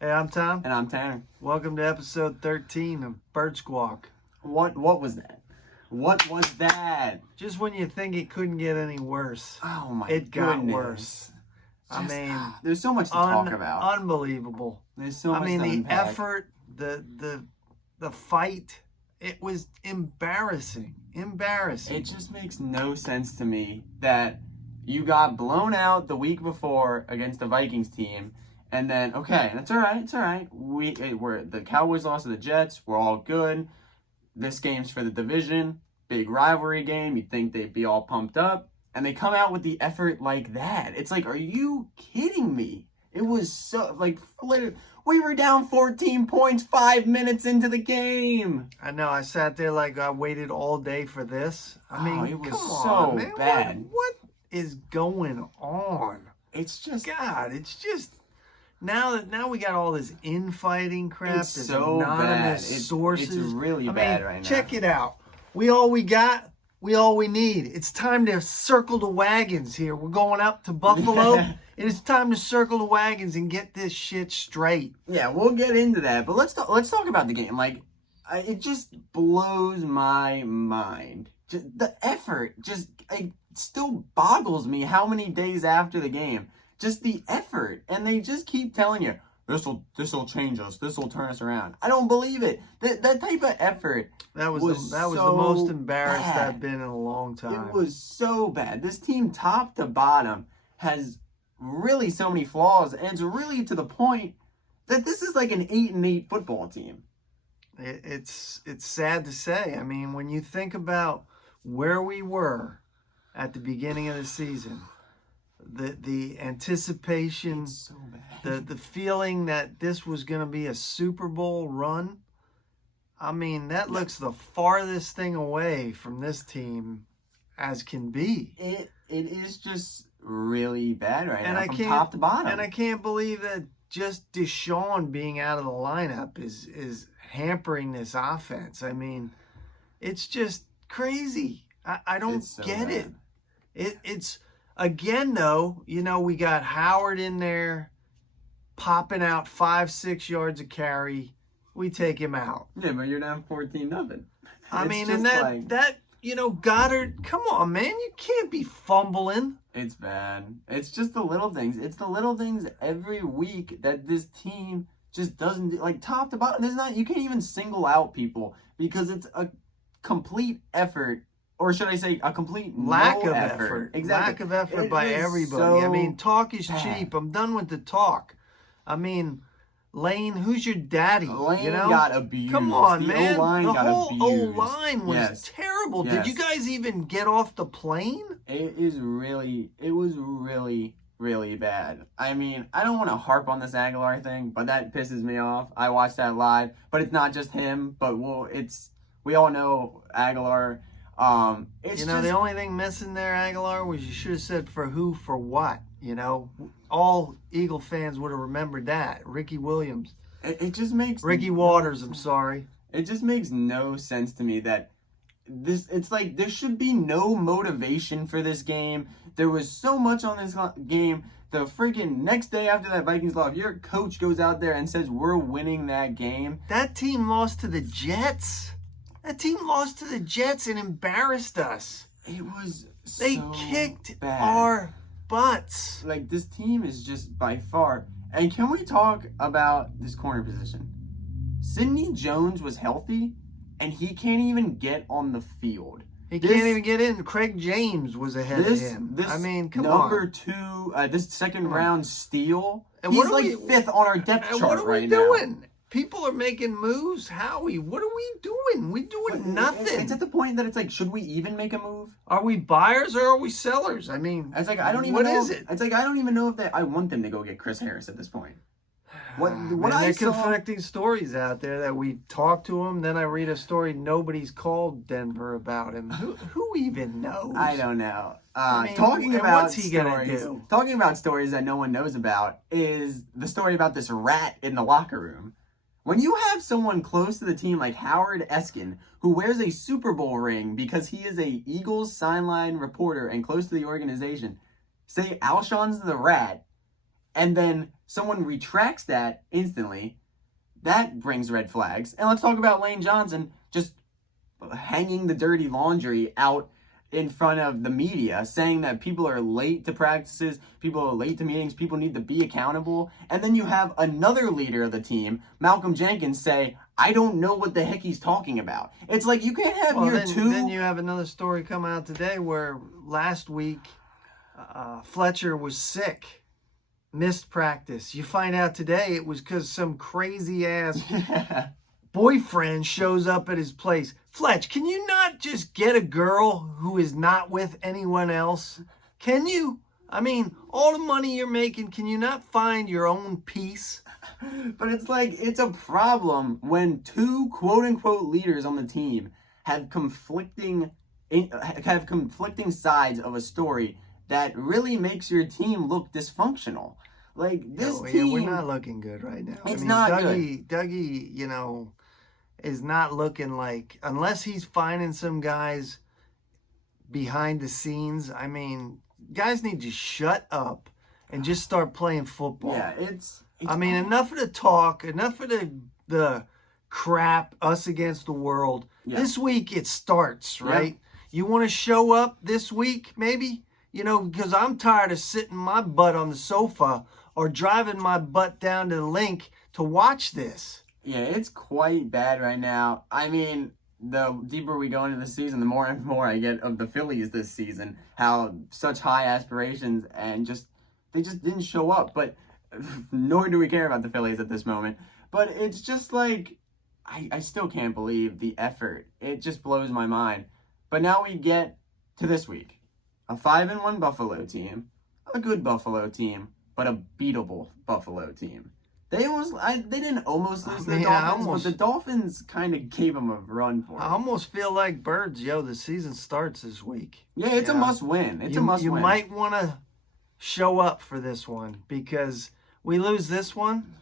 Hey, I'm Tom. And I'm Tanner. Welcome to episode 13 of Bird Squawk. What was that? What was that? Just when you think it couldn't get any worse, Oh my it got goodness. worse. There's so much to talk about. Unbelievable. There's so much to the unpack. effort, the fight, it was embarrassing. It just makes no sense to me that you got blown out the week before against the Vikings team, and then it's all right. It's all right. The Cowboys lost to the Jets. We're all good. This game's for the division, big rivalry game. You'd think they'd be all pumped up, and they come out with the effort like that. It's like, are you kidding me? It was so, we were down 14 points 5 minutes into the game. I know. I sat there like I waited all day for this. It was come so on, man. bad. What is going on? It's just now we got all this infighting crap. It's this so anonymous bad. sources. It's really bad right now. Check it out. We all we got. We all we need. It's time to circle the wagons here. We're going up to Buffalo. It is time to circle the wagons and get this shit straight. Yeah, we'll get into that, but let's talk about the game. It just blows my mind. The effort it still boggles me how many days after the game. Just the effort, and they just keep telling you this will change us. This will turn us around. I don't believe it. That type of effort. That was so the most embarrassed bad. I've been in a long time. It was so bad. This team, top to bottom, has really so many flaws, and it's really to the point that this is like an 8-8 football team. It's sad to say. I mean, when you think about where we were at the beginning of the season, the anticipation, So bad. the feeling that this was going to be a Super Bowl run, I mean, that looks the farthest thing away from this team as can be. It is just really bad right And now, from top to bottom. And I can't believe that just Deshaun being out of the lineup is hampering this offense. I mean, it's just crazy. I don't get it. It's again, though, we got Howard in there popping out 5-6 yards of carry. We take him out. Yeah, but you're down 14-0. I mean, and that Goddard, come on, man. You can't be fumbling. It's bad. It's just the little things. It's the little things every week that this team just doesn't do. Like, top to bottom, you can't even single out people because it's a complete effort. Or should I say a complete lack no of effort. Exactly. Lack of effort by everybody. So I mean, talk is bad. cheap. I'm done with the talk. I mean, Lane, who's your daddy? Lane got abused. Come on, the man. O-line The got whole abused. O-line was terrible. Did you guys even get off the plane? It was really, really bad. I mean, I don't want to harp on this Aguilar thing, but that pisses me off. I watched that live, but it's not just him, but we all know Aguilar. The only thing missing there, Aguilar, was you should have said for who, for what. All Eagle fans would have remembered that. Ricky Williams. It just makes... Ricky Waters, I'm sorry. It just makes no sense to me that it's like there should be no motivation for this game. There was so much on this game. The freaking next day after that Vikings loss, your coach goes out there and says we're winning that game. That team lost to the Jets. That team lost to the Jets and embarrassed us. It was They kicked our butts. Like, this team is just by far... And can we talk about this corner position? Sidney Jones was healthy, and he can't even get on the field. He can't even get in. Craig James was ahead of him. Come on. This second round steal. And he's fifth on our depth chart right now. What are we doing? People are making moves. Howie, what are we doing? We're doing nothing. It's at the point that it's like, should we even make a move? Are we buyers or are we sellers? I mean, it's like, I don't even what know. Is it? It's like, I don't even know if I want them to go get Chris Harris at this point. There are conflicting stories out there that we talk to him. Then I read a story nobody's called Denver about him. Who even knows? I don't know. Talking about stories that no one knows about is the story about this rat in the locker room. When you have someone close to the team like Howard Eskin, who wears a Super Bowl ring because he is a Eagles sideline reporter and close to the organization, say Alshon's the rat, and then someone retracts that instantly, that brings red flags. And let's talk about Lane Johnson just hanging the dirty laundry out in front of the media, saying that people are late to practices, people are late to meetings, people need to be accountable. And then you have another leader of the team, Malcolm Jenkins, say, I don't know what the heck he's talking about. It's like you can't have two. Then you have another story come out today where last week Fletcher was sick, missed practice. You find out today it was because some crazy ass boyfriend shows up at his place. Fletch, can you not just get a girl who is not with anyone else? Can you? I mean, all the money you're making, can you not find your own peace? But it's like, it's a problem when two quote-unquote leaders on the team have conflicting sides of a story that really makes your team look dysfunctional. Like, this team... we're not looking good right now. It's not good. Dougie, is not looking like... Unless he's finding some guys behind the scenes, I mean, guys need to shut up and just start playing football. Yeah, it's enough of the talk, enough of the crap, us against the world. Yeah. This week it starts, right? Yeah. You want to show up this week, maybe? Because I'm tired of sitting my butt on the sofa or driving my butt down to the link to watch this. Yeah, it's quite bad right now. I mean, the deeper we go into the season, the more and more I get of the Phillies this season. How such high aspirations and they just didn't show up. But nor do we care about the Phillies at this moment. But it's just like, I still can't believe the effort. It just blows my mind. But now we get to this week. A 5-1 Buffalo team. A good Buffalo team. But a beatable Buffalo team. They didn't almost lose the Dolphins, but the Dolphins kind of gave them a run for it. I almost feel like birds, the season starts this week. Yeah, it's a must-win. It's a must-win. You might want to show up for this one, because we lose this one,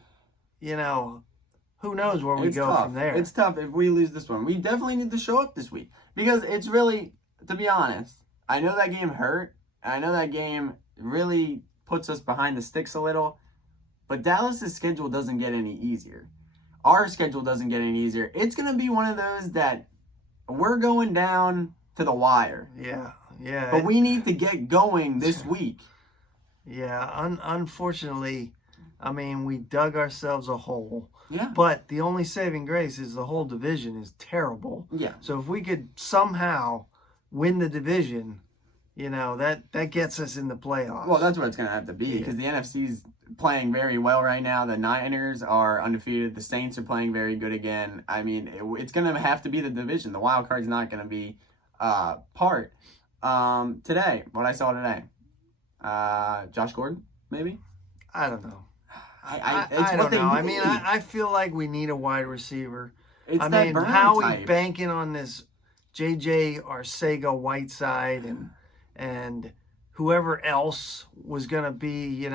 who knows where we go from there. It's tough if we lose this one. We definitely need to show up this week, because it's really, to be honest, I know that game hurt. I know that game really puts us behind the sticks a little. But Dallas' schedule doesn't get any easier. Our schedule doesn't get any easier. It's going to be one of those that we're going down to the wire. Yeah. But we need to get going this week. Yeah, unfortunately, we dug ourselves a hole. Yeah. But the only saving grace is the whole division is terrible. Yeah. So if we could somehow win the division, that gets us in the playoffs. Well, that's what it's going to have to be, because the NFC's playing very well right now. The Niners are undefeated. The Saints are playing very good again. It's going to have to be the division. The wild card's not going to be part. Today, what I saw today, Josh Gordon, maybe? I don't know. I don't know. I feel like we need a wide receiver. It's how are we banking on this J.J. Arcega-Whiteside and whoever else was going to be,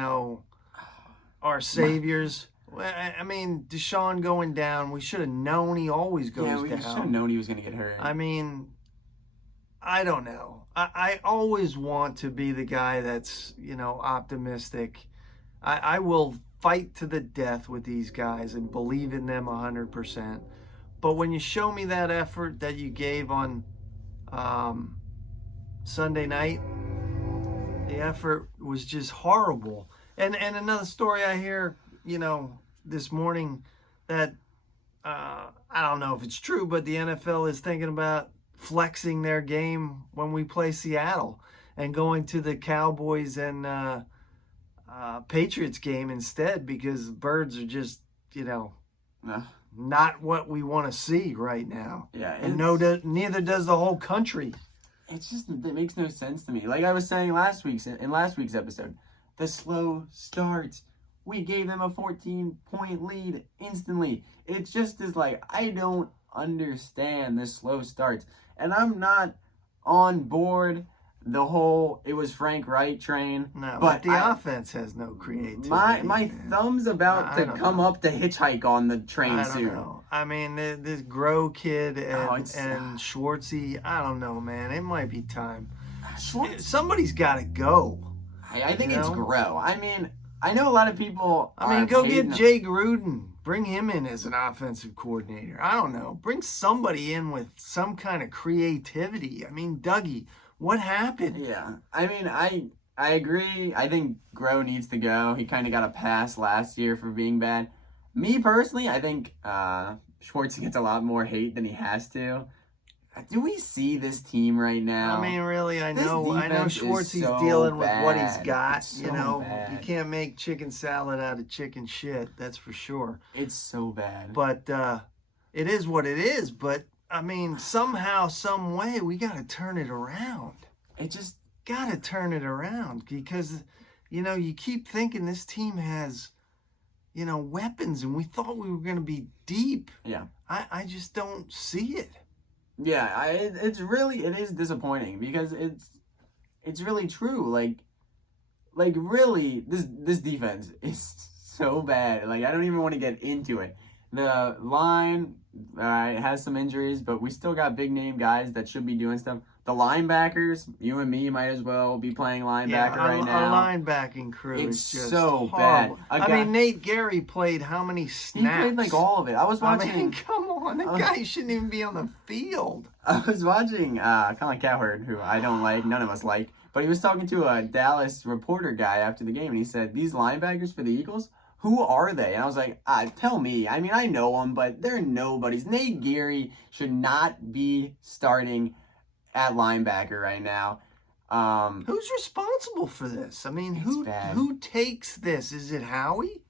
our saviors? Deshaun going down, we should have known he always goes down. Yeah, we should have known he was going to get hurt. I don't know. I always want to be the guy that's, optimistic. I will fight to the death with these guys and believe in them 100%. But when you show me that effort that you gave on Sunday night, the effort was just horrible. And another story I hear, this morning that I don't know if it's true, but the NFL is thinking about flexing their game when we play Seattle and going to the Cowboys and Patriots game instead, because birds are just, not what we want to see right now. Yeah, and neither does the whole country. It makes no sense to me. Like I was saying in last week's episode, the slow starts. We gave them a 14-point lead instantly. It just is like, I don't understand the slow starts. And I'm not on board the whole it was Frank Wright train. No, but the offense has no creativity. My thumb's about to come up to hitchhike on the train soon. I don't know. This Groh kid and Schwartzy, I don't know, man. It might be time. Somebody's got to go. I think it's Groh. I know a lot of people. I mean, are go get hating Jay Gruden. Bring him in as an offensive coordinator. I don't know. Bring somebody in with some kind of creativity. I mean, Dougie, what happened? Yeah, I mean, I agree. I think Groh needs to go. He kind of got a pass last year for being bad. Me personally, I think Schwartz gets a lot more hate than he has to. Do we see this team right now? I mean, really, I This know defense Schwartz, is he's so dealing with what he's bad. got. It's You so know, bad. you can't make chicken salad out of chicken shit. That's for sure. It's so bad. But it is what it is. But I mean, somehow, some way, we got to turn it around. It just Got to turn it around because, you know, you keep thinking this team has, you know, weapons, and we thought we were going to be deep. Yeah. I just don't see it. Yeah, it is disappointing because it's really true. Like really, this defense is so bad. Like, I don't even want to get into it. The line has some injuries, but we still got big name guys that should be doing stuff. The linebackers, you and me might as well be playing linebacker right now. Our linebacking crew It's is just so horrible. bad. I mean, Nate Gary played how many snaps? He played like all of it. I was watching. I mean, come on, the guy shouldn't even be on the field. I was watching Colin Cowherd, who I don't like, none of us like, but he was talking to a Dallas reporter guy after the game, and he said, "These linebackers for the Eagles, who are they?" And I was like, tell me. I mean, I know them, but they're nobodies. Nate Gary should not be starting at linebacker right now. Who's responsible for this? I mean, bad. who takes this? Is it Howie?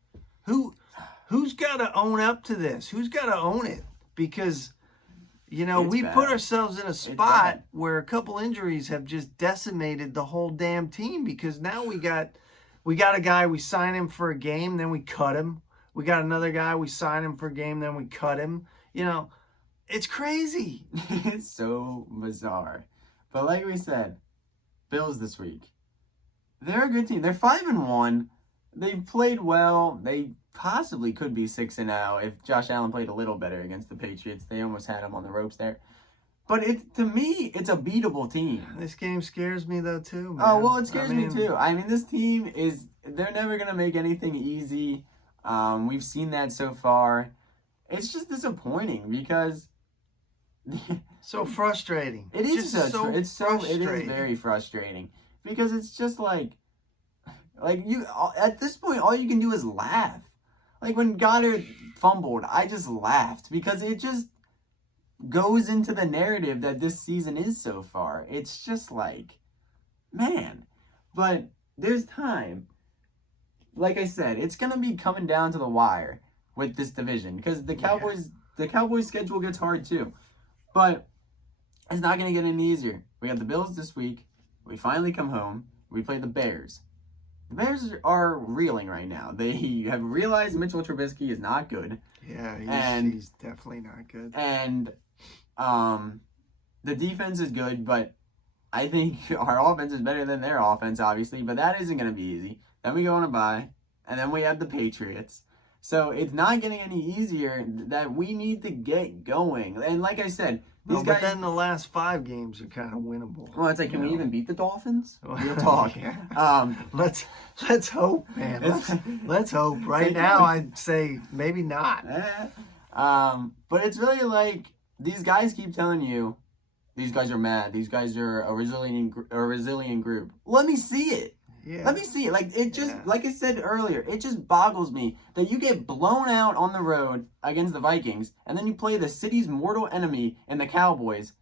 Who's got to own up to this? Who's got to own it? Because, you know, It's we bad. put ourselves in a bad. spot where a couple injuries have just decimated the whole damn team. Because now we got a guy, we sign him for a game, then we cut him. We got another guy, we sign him for a game, then we cut him. You know, it's crazy. It's so bizarre. But like we said, Bills this week. They're a good team. They're 5-1. They've played well. They possibly could be 6-0 if Josh Allen played a little better against the Patriots. They almost had him on the ropes there. But to me, it's a beatable team. This game scares me, though, too, man. Oh, well, it scares me, too. I mean, this team they're never going to make anything easy. We've seen that so far. It's just disappointing because so frustrating. It is frustrating. It is very frustrating because it's just like you at this point all you can do is laugh. Like when Goddard fumbled, I just laughed because it just goes into the narrative that this season is so far. It's just like, man, but there's time. Like I said, it's gonna be coming down to the wire with this division because the Cowboys schedule gets hard too. But it's not going to get any easier. We got the Bills this week. We finally come home. We play the Bears. The Bears are reeling right now. They have realized Mitchell Trubisky is not good. Yeah, he's definitely not good. And the defense is good, but I think our offense is better than their offense, obviously. But that isn't going to be easy. Then we go on a bye, and then we have the Patriots. So it's not getting any easier. That we need to get going. And like I said, these guys. But then the last 5 games are kind of winnable. Well, it's like, can we even beat the Dolphins? We'll talk. Yeah. Let's hope, man. Let's hope. Right now, I'd say maybe not. But it's really like these guys keep telling you, these guys are mad. These guys are a resilient group. Let me see it. Yeah. Let me see it. Like it just, like I said earlier, it just boggles me that you get blown out on the road against the Vikings, and then you play the city's mortal enemy in the Cowboys,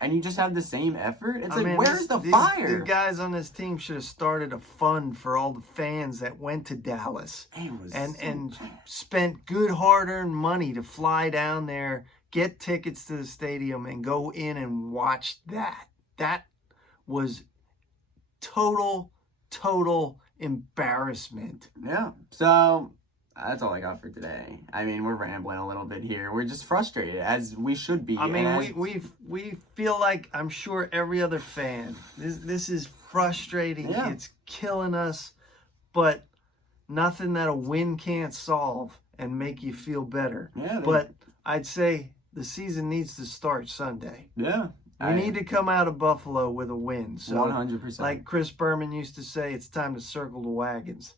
and you just have the same effort. It's where's the fire? The guys on this team should have started a fund for all the fans that went to Dallas and spent good hard-earned money to fly down there, get tickets to the stadium, and go in and watch that. That was total embarrassment. Yeah. So that's all I got for today. I mean, we're rambling a little bit here. We're just frustrated, as we should be. I mean, we feel like, I'm sure every other fan, this is frustrating. Yeah. It's killing us, but nothing that a win can't solve and make you feel better. Yeah. But I'd say the season needs to start Sunday. Yeah. We need to come out of Buffalo with a win. So, 100%. like Chris Berman used to say, it's time to circle the wagons.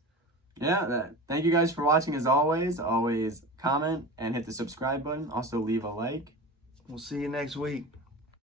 Yeah, thank you guys for watching as always. Always comment and hit the subscribe button. Also leave a like. We'll see you next week.